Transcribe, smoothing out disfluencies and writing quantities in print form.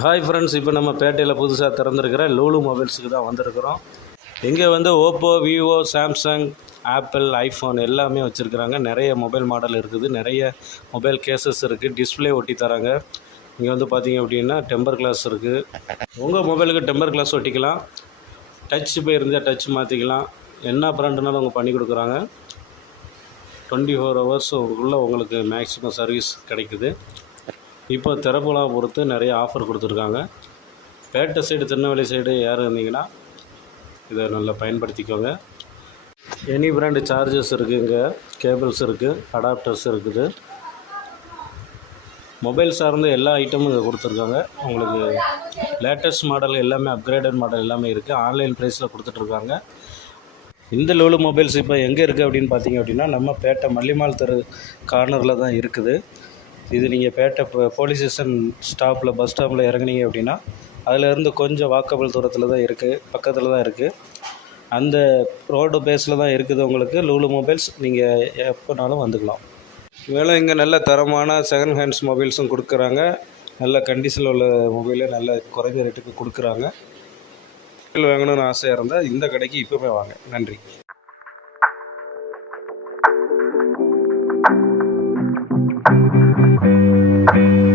Hi friends, இப்போ நம்ம பேட்டையில் புதுசாக திறந்துருக்கிற லூலு மொபைல்ஸுக்கு தான் வந்திருக்கிறோம். இங்கே வந்து Oppo, Vivo, Samsung, apple, iPhone எல்லாமே வச்சுருக்குறாங்க. நிறைய மொபைல் மாடல் இருக்குது, நிறைய மொபைல் கேசஸ் இருக்குது, டிஸ்பிளே ஒட்டி தராங்க. இங்கே வந்து பார்த்திங்க அப்படின்னா டெம்பர் கிளாஸ் இருக்குது. உங்கள் மொபைலுக்கு டெம்பர் கிளாஸ் ஒட்டிக்கலாம், டச் போயிருந்தால் டச் மாற்றிக்கலாம், என்ன ப்ராண்டுனாலும் அவங்க பண்ணி கொடுக்குறாங்க. 24 ஹவர்ஸ் உள்ளே உங்களுக்கு மேக்ஸிமம் சர்வீஸ் கிடைக்குது. இப்போ திறப்புலா பொறுத்து நிறைய ஆஃபர் கொடுத்துருக்காங்க. பேட்டை சைடு, திருநெல்வேலி சைடு யார் இருந்தீங்கன்னா இதை நல்லா பயன்படுத்திக்கோங்க. எனி பிராண்டு சார்ஜஸ் இருக்குது, இங்கே கேபிள்ஸ் இருக்குது, அடாப்டர்ஸ் இருக்குது. மொபைல் சார்ந்த எல்லா ஐட்டமும் இங்கே கொடுத்துருக்காங்க. உங்களுக்கு லேட்டஸ்ட் மாடல் எல்லாமே, அப்கிரேடட் மாடல் எல்லாமே இருக்குது. ஆன்லைன் ப்ரைஸில் கொடுத்துட்ருக்காங்க. இந்த லூலு மொபைல்ஸ் இப்போ எங்கே இருக்குது அப்படின்னு பார்த்தீங்க அப்படின்னா, நம்ம பேட்டை மல்லிமால் தெரு கார்னரில் தான் இருக்குது. இது நீங்கள் பேட்டை போலீஸ் ஸ்டேஷன் ஸ்டாப்பில், பஸ் ஸ்டாப்பில் இறங்குனீங்க அப்படின்னா அதிலேருந்து கொஞ்சம் வாக்கபிள் தூரத்தில் தான் இருக்குது, பக்கத்தில் தான் இருக்குது. அந்த ரோடு பேஸில் தான் இருக்குது உங்களுக்கு லூலு மொபைல்ஸ். நீங்கள் எப்போனாலும் வந்துக்கலாம். மேலும் இங்கே நல்ல தரமான செகண்ட் ஹேண்ட்ஸ் மொபைல்ஸும் கொடுக்குறாங்க. நல்ல கண்டிஷனில் உள்ள மொபைலே நல்ல குறைந்த ரேட்டுக்கு கொடுக்குறாங்க. மொபைல் வாங்கணும்னு ஆசையாக இருந்தால் இந்த கடைக்கு இப்போவே வாங்க. நன்றி. Thank you.